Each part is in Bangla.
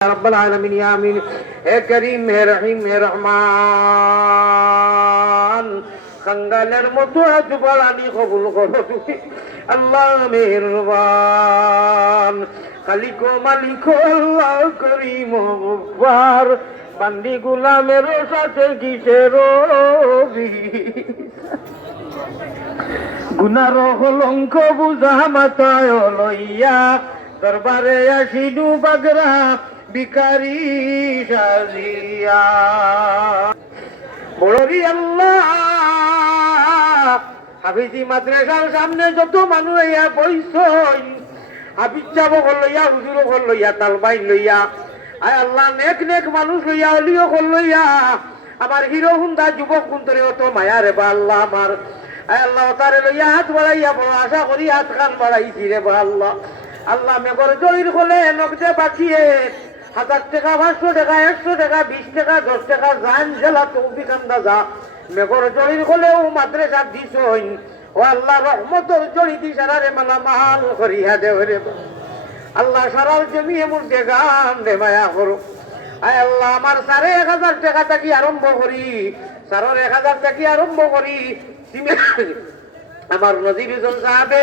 رب العالمين يا امين হে করিম হে রহিম হে রহমান খঙ্গালের মতো আজ বলানি কবুল করো তুমি আল্লাহ মেহরবান খালিক মালিক আল্লাহ করিম গফফার বান্দি গুলামের সাথে কিসের গুনার কলঙ্ক বুঝা মাথায় লইয়া দরবারে আসিনু বাগরা বিকারি সাজিয়া। বড়রি আল্লাহ, হাফিজি মাদ্রাসার সামনে যত মানুষ ইয়া বইসই, হাফিজ যাব লইয়া হুজুর কল লইয়া, তালবাই লইয়া। আয় আল্লাহ, নেক নেক মানুষ লইয়া, অলিও কল লইয়া। আমার হিরো হুন্দা যুবক কুন্তরে, অত মায়া রে বা আল্লাহ আমার। আয় আল্লাহ তারে লইয়া হাত বাড়াইয়া বড় আশা করি, হাত খান বাড়াইছি রে বা আল্লাহ। আল্লাহ, মেঘর জলির হলে নগদে বাঁচিয়ে হাজার টাকা, পাঁচশো টাকা, একশো টাকা, বিশ টাকা, দশ টাকা যান জেলা তৌফিক আন্দাজা। মেঘর জলির হলেও মাদ্রাসা দিস ও আল্লাহ রহমতর জড়ি দি সারারে মালা মাল করিয়া দেব রে আল্লাহ সারাল জমি এমন গান রে মায়া করো। আয় আল্লাহ, আমার সাড়ে এক হাজার টাকা থাকি আরম্ভ করি। সারের এক হাজার টাকি আরম্ভ করি। আমার নজির সাহেবে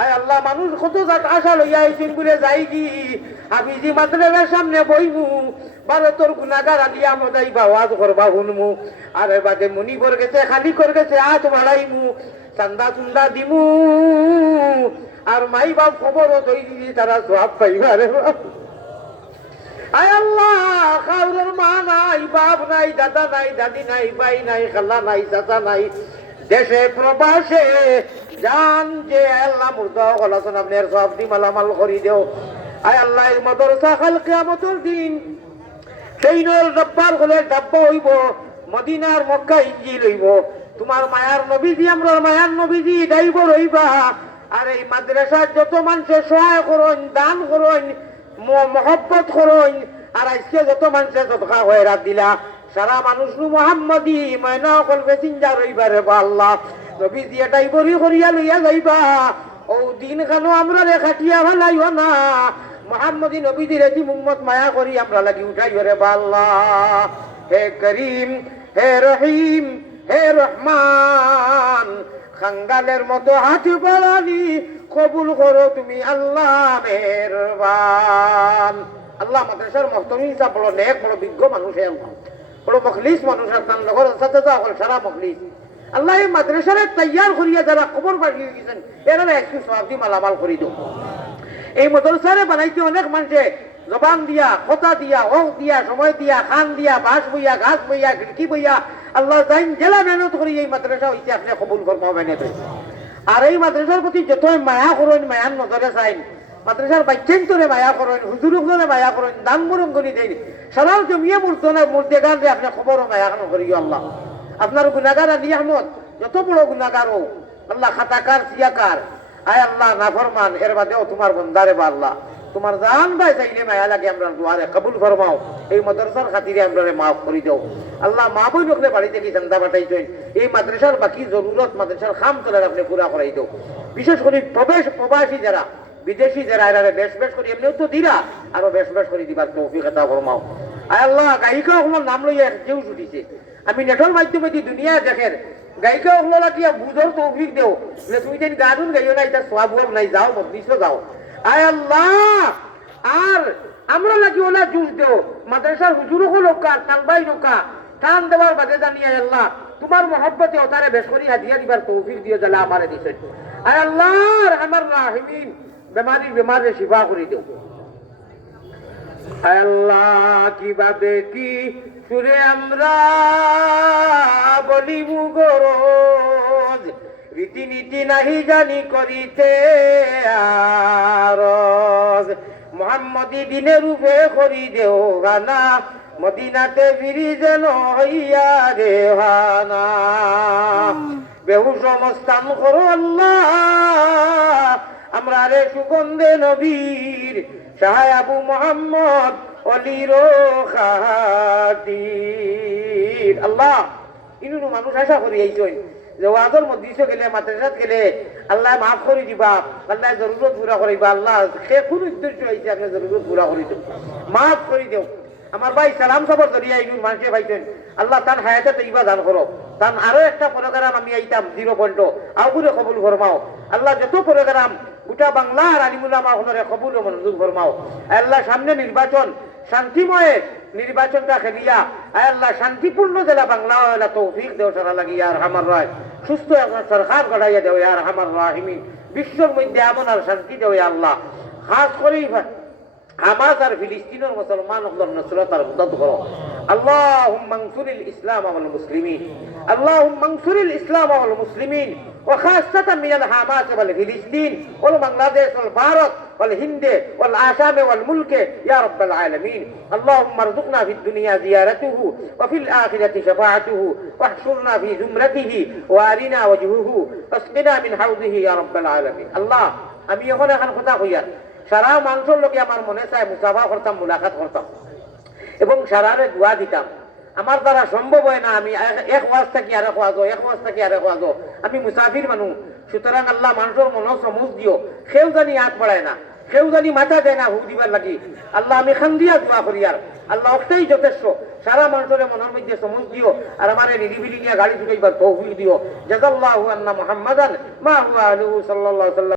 আয় আল্লাহ, মানুষ কত জাত আশা লইয়া আইছেন বলে যাই কি? হাফিজি মাদ্রাসার সামনে বইমু ভারতর গুনাগার আলিয়া মদাই বা ওয়াজ করবা শুনমু আর বাদে মনিবর গেছে, খালি কর গেছে, আজ বাড়াইমু, চান্দা চুন্দা দিমু। আর মাই বাপ খবর তৈ দিদি তারা সব পাইবা রে। আয় আল্লাহ, কাউরের মা নাই, বাপ নাই, দাদা নাই, দাদি নাই, ভাই নাই, খালা নাই, চাচা নাই। দেশে প্রবাসে জান যে আল্লাহ মুর্দা হলাসন আপনার সব দি মালামাল করি দেও। আয় আল্লাহ মদরসা খাল কিয়ামতের দিন সেই নল ডাব্বার হলে ডাব্বা হইব, মদিনার মক্কা ইঞ্জি লইব তোমার মায়ার নবীজি, আমরা মায়ার নবীজি, দাইব রইবা। আর এই মাদ্রাসার যত মানুষের সহায় করুন দান করুন মহব্বত করুন আর আজকে যত মানুষের সদকা হয়ে রাত দিলা। সারা মানুষ নু মোহাম্মদি ময়না অকল বেচিঞ্জা রইবা রে আল্লাহ। নবীজি এটাই বরি করিয়া লইয়া যাইবা। ও দিন কেন আমরা রে খাটিয়া ভালাইও না। মোহাম্মদী নবীদের এটি মুম্মত মায়া করি আমরা লাগি উঠাই রে বা আল্লাহ। হে করিম, হে রহিম, হে রহমান, খাঙ্গালের মতো হাত বাড়ানি কবুল করো তুমি আল্লাহ মেহরবান। আল্লাহ মাদ্রাসার মহতমি হিসাব বড় নেক বড় বিজ্ঞ মানুষ আল্লাহ। বড় মখলিস মানুষ আর তার লগর তো হল সারা মখলিস। আল্লাহ এই মাদ্রাসারে তৈয়ার করিয়া যারা কবর বাড়িয়ে গেছেন এরা একটু সব দিয়ে মালামাল করি দেবো এই মদরসারে বানাইতে অনেক মানুষে জবান দিয়া, কথা দিয়া, হক দিয়া, সময় দিয়া, খান দিয়া, বাঁশ বইয়া, ঘাস বইয়া, খিড়কি বইয়া, আল্লাহ জাইন জেলা মেহনত করি এই মাদ্রাসা হইতে আপনি কবুল কর্ম মেহনত আর এই মাদ্রাসার প্রতি যতই মায়া করেন, মায়ার নজরে চাইন। মাদ্রাসার বাচ্চান্তরে মায়া করেন হুজুরুকজনে মায়া করেন, দান মরম করি দেন সারাল জমিয়ে মূর্তনে মূর্তে গান রে আপনি খবরও মায়া খান করিও আল্লাহ। আপনার গুনাগার আলী আহমদ, যত বড় গুনাগার হোক, আল্লাহ খাতাকার সিয়াকার আয় আল্লাহ নাফরমান এর বাদেও তোমার বন্দারে বা আল্লাহ। তোমার জান ভাই চাইলে মায়া লাগে আমরা দুয়ারে কবুল ফরমাও। এই মাদ্রাসার খাতিরে আমরা মাফ করে দাও। আল্লাহ মা বই লোকলে বাড়িতে কি চান্দা পাঠাইছেন এই মাদ্রাসার বাকি জরুরত মাদ্রাসার খাম তোলার আপনি পুরা করাই দাও। বিশেষ করে প্রবেশ, প্রবাসী যারা বিদেশি যারা এরা বেশ বেশ করে, এমনিও তো দিলা আরও বেশ বেশ করে দিবার এটা ফরমাও আল্লাহ গায়িকা ওগুলোর নাম লইয়া কেউ ছুটিছে আমি নেটর মাধ্যমে দি দুনিয়া দেখেন গায়িকা ওগুলো লাগিয়া বুঝর তৌফিক দেও। যে তুমি যেন গানুন গাইও না, এটা সব নাই, যাও মজলিসে যাও। আয় আল্লাহ, আর আমরা লাগি ওলা জুস দেও। মাদ্রাসার হুজুরও লোকা তালবাই লোকা, টান দেওয়ার বাদে জানি, আয় আল্লাহ। তোমার মহব্বতে ওতারে বেশ করি হাদিয়া দিবার তৌফিক দিয়ে জ্বালা আমারে দিছে আয় আল্লাহ আমার রাহিমিন। বেমারি বেমারে শিফা করে দেও। আল্লাহ কীভাবে কি সুরে আমরা বলিব গরজ রীতিনীতি নাহি জানি করিতে আরজ মোহাম্মদী দিনে রূপে করি দেও গানা মদিনাতে ফিরি যেন হইয়া রেহানা বেহু সমস্তান করো আল্লাহ আমরা রে সুগন্ধে নবীর সাহায় আবু মোহাম্মদ, অলির আল্লাহ, ইনুনু মানুষ আশা করি এইছই যে ওয়াজর মধ্যে গেলে, মাদ্রাসাত গেলে, আল্লাহ মাফ করে দিবা, আল্লাহ জরুরত পুরা করিবা আল্লাহ সে কোন উদ্দেশ্য হয়েছে আপনি জরুরত পুরা করে দেব মাফ করে দেও। আমার ভাই সালাম সবর জরিয়া ইনুন মানুষে পাইছেন। আল্লাহ তান হায়াতে তৈবা দান করো। তান আরও একটা প্রোগ্রাম আমি আইতাম জিরো পয়েন্ট আগুরে কবুল ফরমাও। আল্লাহ যত প্রোগ্রাম গোটা বাংলা আর আলিমুল্লাহ মাহনরে কবুল ও মনোযোগ ফরমাও। আল্লাহ, সামনে নির্বাচন, শান্তিময়ে নির্বাচনটা খেলিয়া আল্লাহ, শান্তিপূর্ণ জেলা বাংলা হইলা তৌফিক দেও সারা লাগি আর হামার রায় সুস্থ সরকার গড়াইয়া দেও আর হামার রাহিমিন। বিশ্বর মধ্যে এমন আর শান্তি দেও আল্লাহ। খাস করেই হামাস আর ফিলিস্তিনের মুসলমান নসরত আর মদত করো اللهم انصر الاسلام والمسلمين اللهم انصر الاسلام والمسلمين وخاصة من الحماس والفلسطين والبنغلاديش والبھارت والهند والآسام والملك يا رب العالمين اللهم ارزقنا في الدنيا زيارته وفي الآخرة شفاعته واحشرنا في زمرته وارنا وجهه واسقنا من حوضه يا رب العالمين الله আমি এখন এখন কথা কইয়া সারা মানুষের লোকে আমার মনে চায় মুসাফা করতাম মুলাকাত করতাম এবং সারারে দোয়া দিতাম। আমার দ্বারা সম্ভব হয় না, আমি এক- ওয়াজ থাকি আর এক ওয়াজো এক ওয়াজ থাকি আর এক আমি মুসাফির মানুষ সুতরাং আল্লাহ মানুষের মন সমুজ দিও। সেও জানি হাত বাড়ায় না, সেও জানি মাথা দেয় না হু দিবার লাগি। আল্লাহ আমি খান দিয়া দোয়া করি আর। আল্লাহ অক্টাই যথেষ্ট। সারা মানুষের মনের মধ্যে সমুজ দিও আর আমার নিরিবিলি নিয়ে গাড়ি ছুটাইবার তৌফিক দিও। জাজাল্লাহু আন্না মুহাম্মাদান মা হুয়া আলহু সাল্লাম